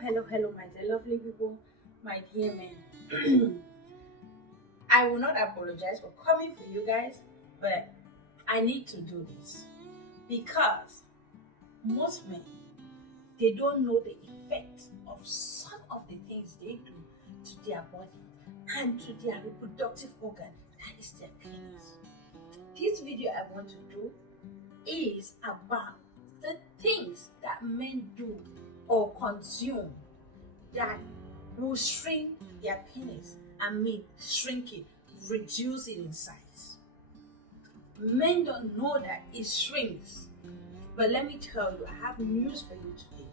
Hello, my dear lovely people, my dear men. I will not apologize for coming for you guys, but I need to do this because most men they don't know the effect of some of the things they do to their body and to their reproductive organ, that is their penis. This video I want to do is about the things that men do or consume that will shrink their penis. Shrink it, reduce it in size. Men don't know that it shrinks. But let me tell you, I have news for you today.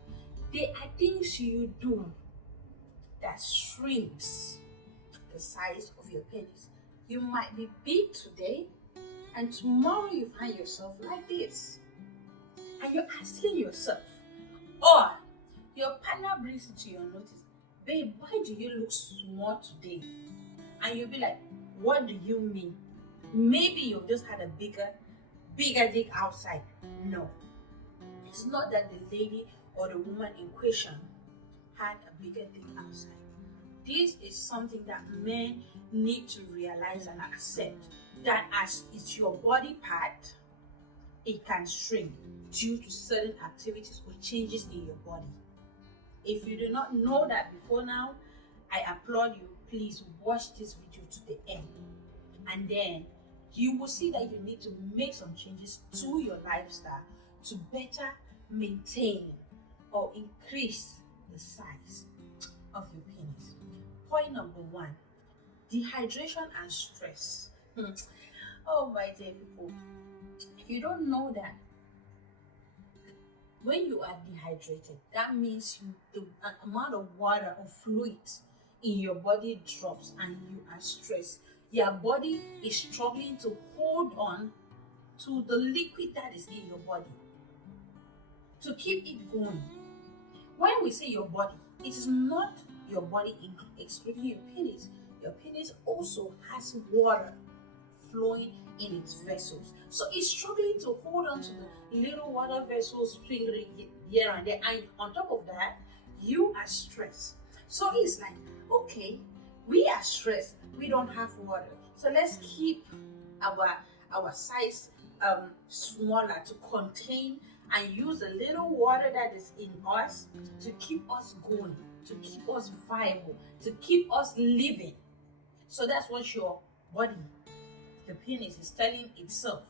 There are things you do that shrinks the size of your penis. You might be big today, and tomorrow you find yourself like this. And you're asking yourself, or your partner brings it to your notice, babe, why do you look small today? And you'll be like, what do you mean? Maybe you've just had a bigger dick outside. No. It's not that the lady or the woman in question had a bigger dick outside. This is something that men need to realize and accept, that as it's your body part, it can shrink due to certain activities or changes in your body. If you do not know that before now, I applaud you. Please watch this video to the end, and then you will see that you need to make some changes to your lifestyle to better maintain or increase the size of your penis. Point number one, dehydration and stress. Oh my dear people, if you don't know that when you are dehydrated, that means the amount of water or fluid in your body drops and you are stressed. Your body is struggling to hold on to the liquid that is in your body to keep it going. When we say your body, it is not your body excluding your penis. Your penis also has water flowing in its vessels. So it's struggling to hold on to the little water vessels fingering here and there. And on top of that, you are stressed. So it's like, okay, we are stressed. We don't have water. So let's keep our size smaller to contain and use the little water that is in us to keep us going, to keep us viable, to keep us living. So that's what your body, the penis, is telling itself.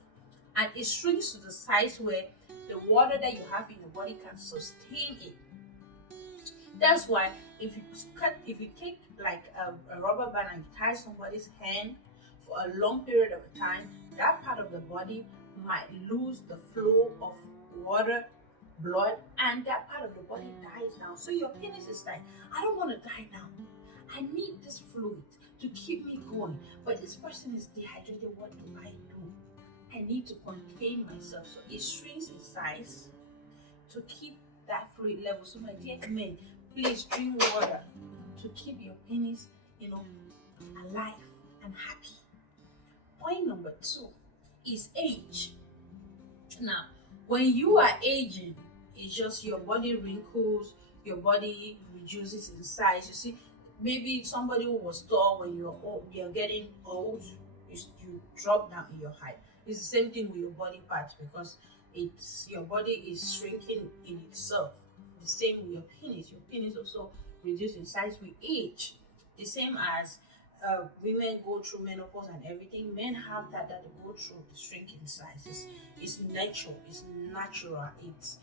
And it shrinks to the size where the water that you have in your body can sustain it. That's why if you take like a rubber band and tie somebody's hand for a long period of time, that part of the body might lose the flow of water, blood, and that part of the body dies down. So your penis is like, I don't want to die now. I need this fluid to keep me going. But this person is dehydrated. What do? I need to contain myself. So it shrinks in size to keep that fluid level. So my dear men, please drink water to keep your penis, alive and happy. Point number two is age. Now, when you are aging, it's just your body wrinkles, your body reduces in size. You see, maybe somebody who was tall when you're getting old, you drop down in your height. It's the same thing with your body parts because your body is shrinking in itself. The same with your penis. Your penis also reduces in size with age. The same as women go through menopause and everything. Men have that they go through the shrinking size. It's natural. It's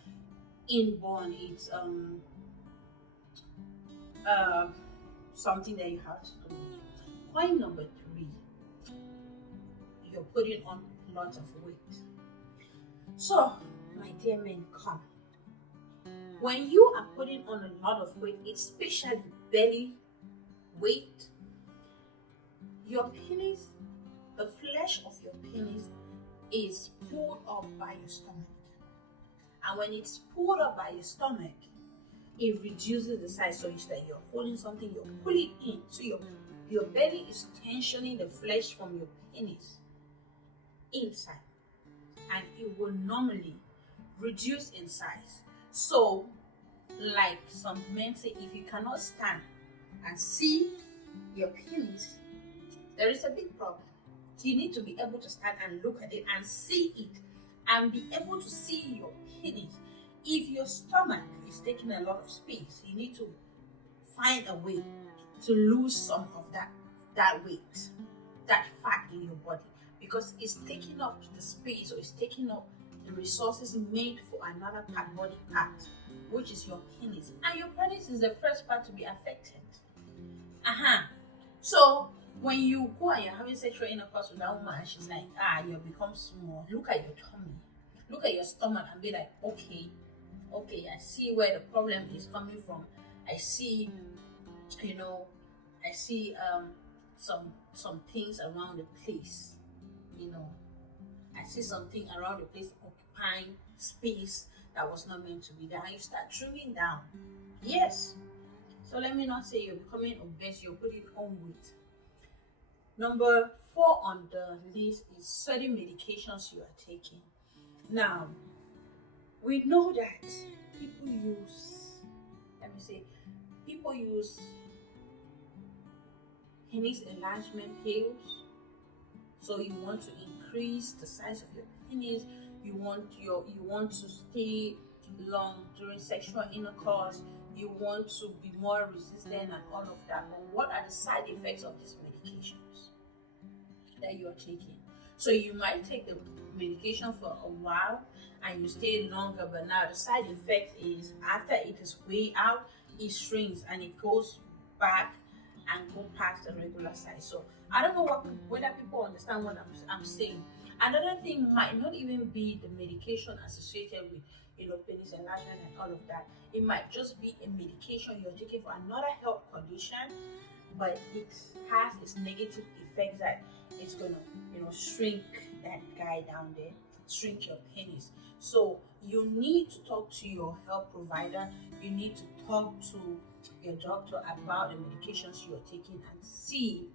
inborn. It's something that you have to do. Point number three, you're putting on lots of weight. So, my dear men, come. When you are putting on a lot of weight, especially belly weight, your penis, the flesh of your penis is pulled up by your stomach. And when it's pulled up by your stomach, it reduces the size. So it's like you're holding something, you're pulling it in. So your belly is tensioning the flesh from your penis inside. And it will normally reduce in size. So Like some men say, if you cannot stand and see your penis, there is a big problem. You need to be able to stand and look at it and see it and be able to see your penis. If your stomach is taking a lot of space, you need to find a way to lose some of that weight, that fat in your body, because it's taking up the space, or it's taking up the resources made for another body part, which is your penis. And your penis is the first part to be affected. So when you go and you're having sexual intercourse with that woman and she's like, you become small, look at your tummy, look at your stomach, and be like, okay, I see where the problem is coming from. I see, I see some things around the place, I see something around the place occupying space that was not meant to be there. And you start trimming down. Yes. So let me not say you're becoming obese, you're putting on weight. Number 4 on the list is certain medications you are taking. Now, we know that people use penis enlargement pills. So you want to increase the size of your penis, you want to stay long during sexual intercourse, you want to be more resistant and all of that. But what are the side effects of these medications that you are taking? So you might take the medication for a while and you stay longer, but now the side effect is after it is way out, it shrinks and it goes back and go past the regular size. So I don't know whether people understand what I'm saying. Another thing might not even be the medication associated with penis enlargement and all of that. It might just be a medication you're taking for another health condition, but it has its negative effects that it's gonna shrink that guy down there, shrink your penis. So you need to talk to your health provider, you need to talk to your doctor about the medications you're taking and see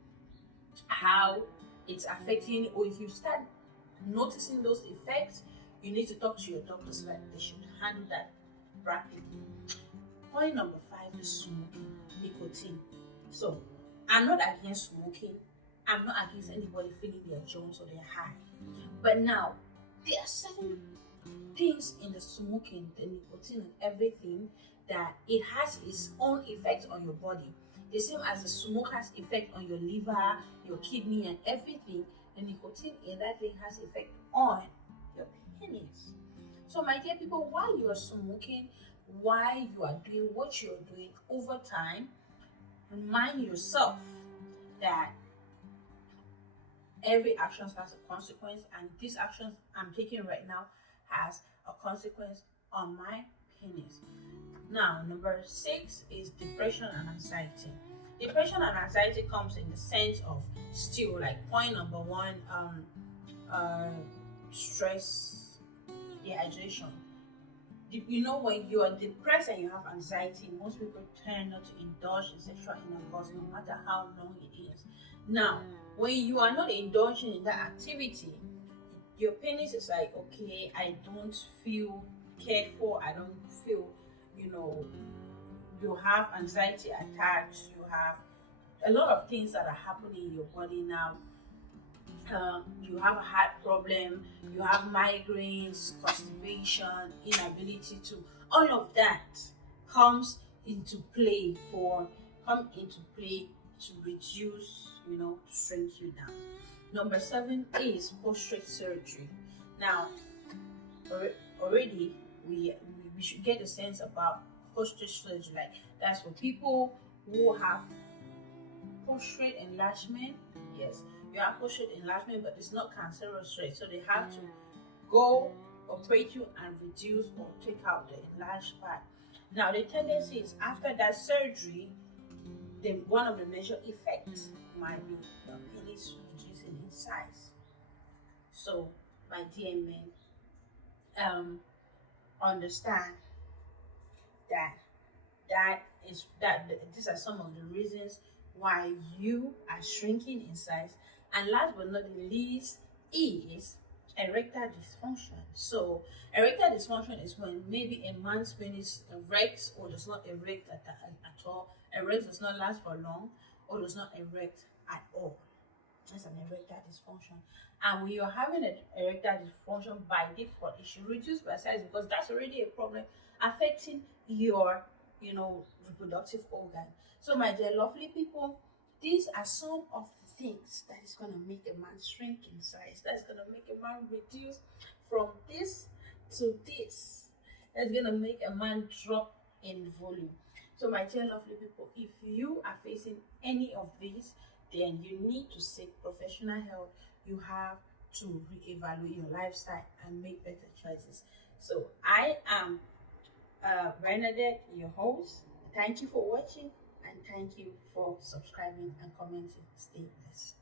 how it's affecting, or if you start noticing those effects, you need to talk to your doctor so that they should handle that rapidly. Point number 5 is smoking, nicotine. So I'm not against smoking. I'm not against anybody feeling their joints or their high. But now, there are certain things in the smoking, the nicotine and everything, that it has its own effect on your body. The same as the smoke has effect on your liver, your kidney and everything, the nicotine in that thing has effect on your penis. So my dear people, while you are smoking, while you are doing what you're doing over time, remind yourself that every action has a consequence, and this action I'm taking right now has a consequence on my penis. Now, number 6 is depression and anxiety. Depression and anxiety comes in the sense of still, like point number 1, stress, dehydration. When you are depressed and you have anxiety, most people tend not to indulge in sexual intercourse no matter how long it is. Now, when you are not indulging in that activity, your penis is like, okay, I don't feel cared for, I don't feel, you have anxiety attacks, you have a lot of things that are happening in your body now. You have a heart problem, you have migraines, constipation, inability to, all of that comes into play to reduce, to shrink you down. Number 7 is prostate surgery. Now, already we should get a sense about prostate surgery. Like, that's for people who have prostate enlargement. Yes, you have prostate enlargement, but it's not cancerous, right? So they have to go operate you and reduce or take out the enlarged part. Now, the tendency is after that surgery, then one of the major effects might be your penis reducing in size. So, my dear men, understand that these are some of the reasons why you are shrinking in size. And last but not the least is erectile dysfunction. So erectile dysfunction is when maybe a man's penis erects or does not erect at all, erect does not last for long, or does not erect at all. That's an erectile dysfunction. And when you're having an erectile dysfunction by default, it should reduce by size because that's already a problem affecting your, reproductive organ. So, my dear lovely people, these are some of the things that is going to make a man shrink in size. That's going to make a man reduce from this to this. That's going to make a man drop in volume. So, my dear lovely people, if you are facing any of these, then you need to seek professional help. You have to reevaluate your lifestyle and make better choices. So, I am Bernadette, your host. Thank you for watching and thank you for subscribing and commenting. Stay blessed.